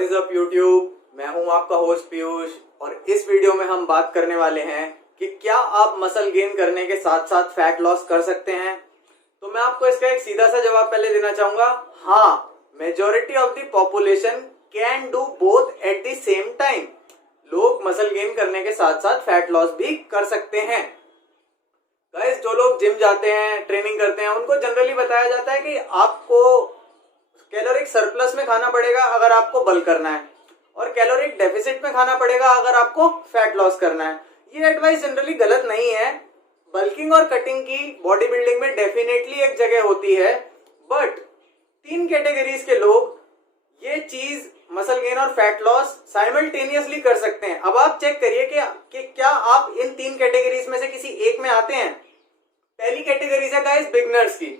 What is up YouTube. मैं हूं आपका होस्ट पीयूष और इस वीडियो में हम बात करने वाले हैं कि क्या आप मसल गेन करने के साथ साथ फैट लॉस कर सकते हैं। तो मैं आपको इसका एक सीधा सा जवाब पहले देना चाहूंगा। हाँ, majority of the population can do both at the same time. लोग मसल गेन करने के साथ साथ फैट लॉस भी कर सकते हैं। गाइस, जो लोग जिम जाते हैं, ट्रेनिंग करते हैं, उनको जनरली बताया जाता है कि आपको कैलोरिक सरप्लस में खाना पड़ेगा अगर आपको बल्क करना है, और कैलोरिक डेफिसिट में खाना पड़ेगा अगर आपको फैट लॉस करना है। ये एडवाइस जनरली गलत नहीं है। बल्किंग और कटिंग की बॉडी बिल्डिंग में डेफिनेटली एक जगह होती है, बट 3 कैटेगरीज के लोग ये चीज मसल गेन और फैट लॉस साइमल्टेनियसली कर सकते हैं। अब आप चेक करिए कि क्या आप इन 3 कैटेगरीज में से किसी एक में आते हैं। पहली कैटेगरीज है गाइस बिगनर्स की।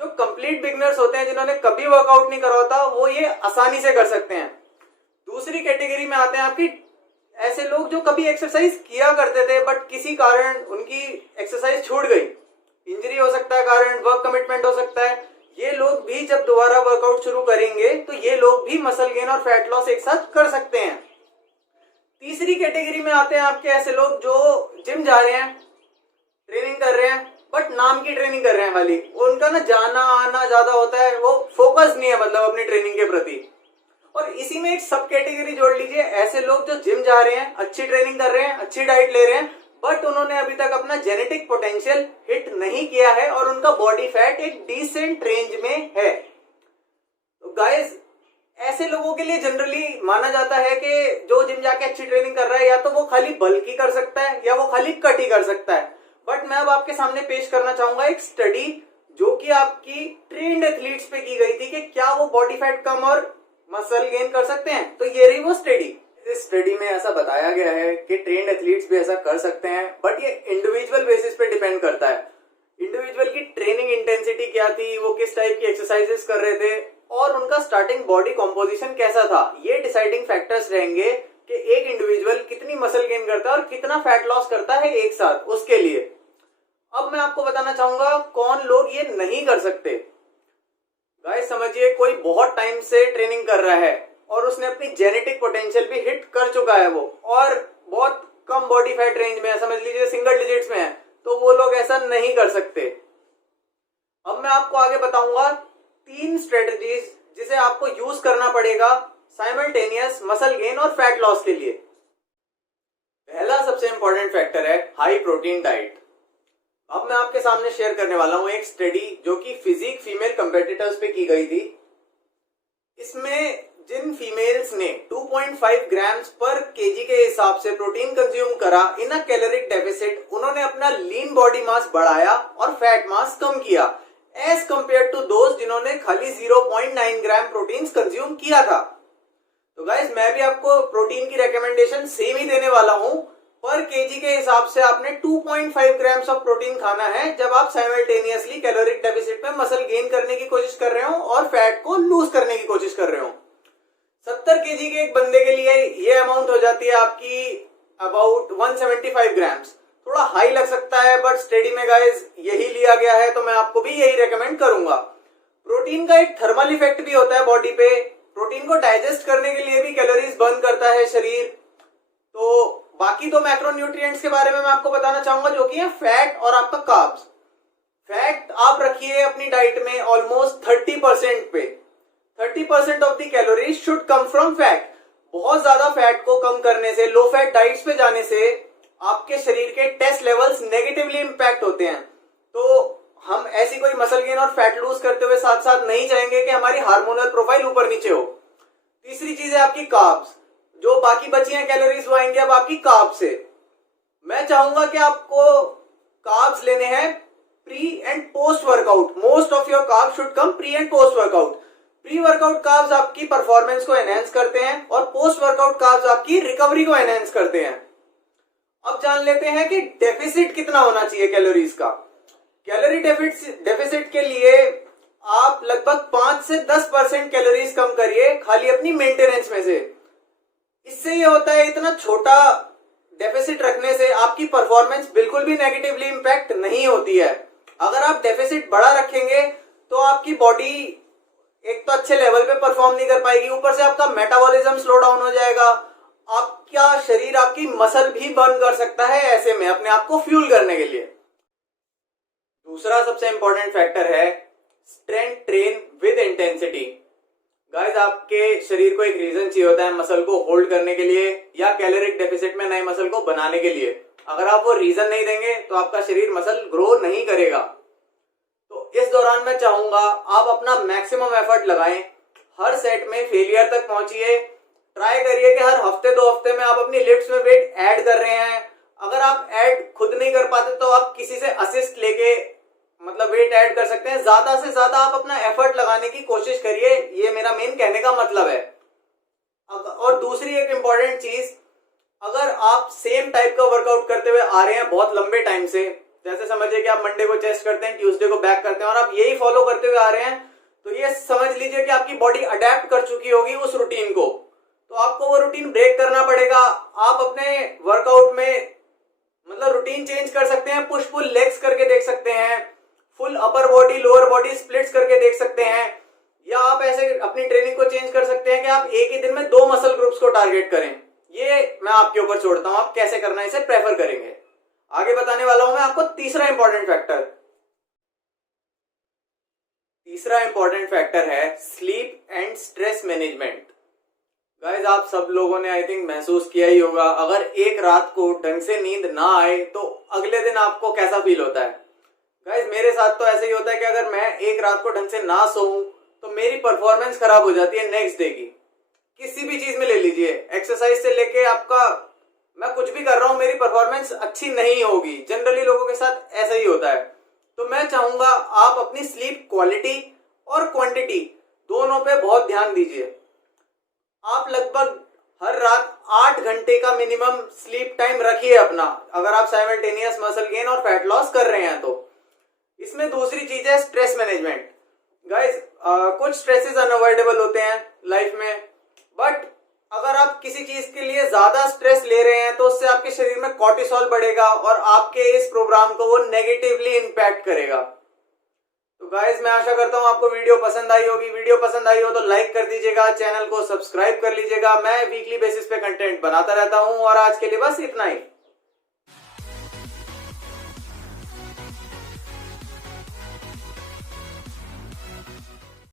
जो कंप्लीट बिगनर्स होते हैं, जिन्होंने कभी वर्कआउट नहीं करा होता, वो ये आसानी से कर सकते हैं। दूसरी कैटेगरी में आते हैं आपकी ऐसे लोग जो कभी एक्सरसाइज किया करते थे बट किसी कारण उनकी एक्सरसाइज छूट गई। इंजरी हो सकता है कारण, वर्क कमिटमेंट हो सकता है। ये लोग भी जब दोबारा वर्कआउट शुरू करेंगे तो ये लोग भी मसल गेन और फैट लॉस एक साथ कर सकते हैं। तीसरी कैटेगरी में आते हैं आपके ऐसे लोग जो जिम जा रहे हैं, ट्रेनिंग कर रहे हैं, बट नाम की ट्रेनिंग कर रहे हैं खाली। उनका ना जाना आना ज्यादा होता है, वो फोकस नहीं है मतलब अपनी ट्रेनिंग के प्रति। और इसी में एक सब कैटेगरी जोड़ लीजिए, ऐसे लोग जो जिम जा रहे हैं, अच्छी ट्रेनिंग कर रहे हैं, अच्छी डाइट ले रहे हैं, बट उन्होंने अभी तक अपना जेनेटिक पोटेंशियल हिट नहीं किया है और उनका बॉडी फैट एक डिसेंट रेंज में है। तो गाइस, ऐसे लोगों के लिए जनरली माना जाता है कि जो जिम जाके अच्छी ट्रेनिंग कर रहा है, या तो वो खाली बल्क ही कर सकता है या वो खाली कट ही कर सकता है। बट मैं अब आपके सामने पेश करना चाहूंगा एक स्टडी जो कि आपकी ट्रेन्ड एथलीट्स पे की गई थी कि क्या वो बॉडी फैट कम और मसल गेन कर सकते हैं। तो ये रही वो स्टडी। इस स्टडी में ऐसा बताया गया है कि ट्रेन्ड एथलीट्स भी ऐसा कर सकते हैं, बट ये इंडिविजुअल बेसिस पे डिपेंड करता है। इंडिविजुअल की ट्रेनिंग इंटेंसिटी क्या थी, वो किस टाइप की एक्सरसाइजेस कर रहे थे और उनका स्टार्टिंग बॉडी कॉम्पोजिशन कैसा था, ये डिसाइडिंग फैक्टर्स रहेंगे कि एक इंडिविजुअल कितनी मसल गेन करता है और कितना फैट लॉस करता है एक साथ उसके लिए। अब मैं आपको बताना चाहूंगा कौन लोग ये नहीं कर सकते। गाइस, समझिए कोई बहुत टाइम से ट्रेनिंग कर रहा है और उसने अपनी जेनेटिक पोटेंशियल भी हिट कर चुका है वो, और बहुत कम बॉडी फैट रेंज में है, समझ लीजिए सिंगल डिजिट्स में है, तो वो लोग ऐसा नहीं कर सकते। अब मैं आपको आगे बताऊंगा 3 स्ट्रेटजीज जिसे आपको यूज करना पड़ेगा साइमल्टेनियस मसल गेन और फैट लॉस के लिए। पहला सबसे इंपॉर्टेंट फैक्टर है हाई प्रोटीन डाइट। अब मैं आपके सामने शेयर करने वाला हूं एक स्टडी जो कि फिजिक फीमेल कंपेटिटर्स पे की गई थी। इसमें जिन फीमेल्स ने 2.5 ग्राम्स पर केजी के हिसाब से प्रोटीन कंज्यूम करा इन अ कैलोरिक डेफिसिट, उन्होंने अपना लीन बॉडी मास बढ़ाया और फैट मास कम किया एज कंपेयर टू दोज जिन्होंने खाली 0.9 ग्राम प्रोटीन कंज्यूम किया था। तो गाइस, मैं भी आपको प्रोटीन की रिकमेंडेशन सेम ही देने वाला हूं। पर केजी के हिसाब से आपने 2.5 ग्राम्स ऑफ प्रोटीन खाना है जब आप साइमल्टेनियसली कैलोरिक डेफिसिट में मसल गेन करने की कोशिश कर रहे हो और फैट को लूज करने की कोशिश कर रहे हो। 70 केजी के एक बंदे के लिए ये अमाउंट हो जाती है आपकी अबाउट 175 ग्राम्स। थोड़ा हाई लग सकता है, बट स्टडी में गाइस यही लिया गया है, तो मैं आपको भी यही रेकमेंड करूंगा। प्रोटीन का एक थर्मल इफेक्ट भी होता है बॉडी पे। प्रोटीन को डाइजेस्ट करने के लिए भी कैलोरीज बर्न करता है शरीर। तो बाकी 2 मैक्रोन्यूट्रिएंट्स के बारे में मैं आपको बताना चाहूंगा जो कि है फैट और आपका कार्ब्स। फैट आप रखिए अपनी डाइट में ऑलमोस्ट 30% पे। 30% of the calories should come from fat. बहुत ज्यादा फैट को कम करने से, लो फैट डाइट्स पे जाने से आपके शरीर के टेस्ट लेवल्स नेगेटिवली इंपैक्ट होते हैं। तो हम ऐसी कोई मसल गेन और फैट लूज करते हुए साथ साथ नहीं चाहेंगे कि हमारी हार्मोनल प्रोफाइल ऊपर नीचे हो। तीसरी चीज है आपकी कार्ब्स। जो बाकी बची हैं कैलोरीज वो आएंगे अब आपकी कार्ब से। मैं चाहूंगा कि आपको कार्ब्स लेने हैं pre and post workout. Most of your carb should come pre and post workout. Pre workout carbs आपकी परफॉर्मेंस को एनहेंस करते हैं और पोस्ट वर्कआउट कार्ब्स आपकी रिकवरी को एनहेंस करते हैं। अब जान लेते हैं कि डेफिसिट कितना होना चाहिए कैलोरीज का। कैलोरी डेफिसिट के लिए आप लगभग 5 से 10% कैलोरीज कम करिए खाली अपनी मेंटेनेंस में से। इससे ये होता है, इतना छोटा डेफिसिट रखने से आपकी परफॉर्मेंस बिल्कुल भी नेगेटिवली इंपैक्ट नहीं होती है। अगर आप डेफिसिट बड़ा रखेंगे तो आपकी बॉडी एक तो अच्छे लेवल पे परफॉर्म नहीं कर पाएगी, ऊपर से आपका मेटाबॉलिज्म स्लो डाउन हो जाएगा। आपका शरीर आपकी मसल भी बर्न कर सकता है ऐसे में अपने आप को फ्यूल करने के लिए। दूसरा सबसे इंपॉर्टेंट फैक्टर है strength train with intensity. Guys, आपके शरीर को एक रीजन चाहिए होता है मसल को होल्ड करने के लिए या कैलोरिक डेफिसिट में नए मसल को बनाने के लिए। अगर आप वो रीजन नहीं देंगे तो आपका शरीर मसल ग्रो नहीं करेगा। तो इस दौरान मैं चाहूंगा आप अपना मैक्सिमम एफर्ट लगाएं, हर सेट में फेलियर तक पहुंचिए। ट्राई करिए कि हर हफ्ते 2 हफ्ते में आप अपनी लिफ्ट्स में वेट ऐड कर रहे हैं। अगर आप ऐड खुद नहीं कर पाते तो आप किसी से असिस्ट लेके मतलब वेट ऐड कर सकते हैं। ज्यादा से ज्यादा आप अपना एफर्ट लगाने की कोशिश करिए, ये मेरा मेन कहने का मतलब है। और दूसरी एक इंपॉर्टेंट चीज, अगर आप सेम टाइप का वर्कआउट करते हुए आ रहे हैं बहुत लंबे टाइम से, जैसे समझिए कि आप मंडे को चेस्ट करते हैं, ट्यूसडे को बैक करते हैं और आप यही फॉलो करते हुए आ रहे हैं, तो ये समझ लीजिए कि आपकी बॉडी अडेप्ट कर चुकी होगी उस रूटीन को। तो आपको वो रूटीन ब्रेक करना पड़ेगा। आप अपने वर्कआउट में मतलब रूटीन चेंज कर सकते हैं, पुश पुल लेग्स करके देख सकते हैं, full upper body lower body splits करके देख सकते हैं, या आप ऐसे अपनी ट्रेनिंग को चेंज कर सकते हैं कि आप एक ही दिन में 2 मसल ग्रुप्स को टारगेट करें। ये मैं आपके ऊपर छोड़ता हूं, आप कैसे करना इसे प्रेफर करेंगे। आगे बताने वाला हूं मैं आपको तीसरा इंपॉर्टेंट फैक्टर। तीसरा इंपॉर्टेंट फैक्टर है sleep and stress management. Guys, आप सब लोगों ने आई थिंक महसूस किया ही होगा, अगर एक रात को ढंग से नींद ना आए तो अगले दिन आपको कैसा फील होता है। गाइस, मेरे साथ तो ऐसे ही होता है कि अगर मैं एक रात को ढंग से ना सोऊं तो मेरी परफॉर्मेंस खराब हो जाती है नेक्स्ट डे की। किसी भी चीज में ले लीजिए, एक्सरसाइज से लेके आपका, मैं कुछ भी कर रहा हूं मेरी परफॉर्मेंस अच्छी नहीं होगी। जनरली लोगों के साथ ऐसा ही होता है। तो मैं चाहूंगा आप अपनी स्लीप क्वालिटी और क्वांटिटी दोनों पे बहुत ध्यान दीजिए। आप लगभग हर रात 8 घंटे का मिनिमम स्लीप टाइम रखिए अपना, अगर आप साइमल्टेनियस मसल गेन और फैट लॉस कर रहे हैं तो। इसमें दूसरी चीज है स्ट्रेस मैनेजमेंट। गाइस, कुछ स्ट्रेसेस अनअवॉइडेबल होते हैं लाइफ में, बट अगर आप किसी चीज के लिए ज्यादा स्ट्रेस ले रहे हैं तो उससे आपके शरीर में कॉर्टिसोल बढ़ेगा और आपके इस प्रोग्राम को वो नेगेटिवली इंपैक्ट करेगा। तो गाइस, मैं आशा करता हूं आपको वीडियो पसंद आई होगी। वीडियो पसंद आई हो तो लाइक कर दीजिएगा, चैनल को सब्सक्राइब कर लीजिएगा। मैं वीकली बेसिस पे कंटेंट बनाता रहता हूं और आज के लिए बस इतना ही।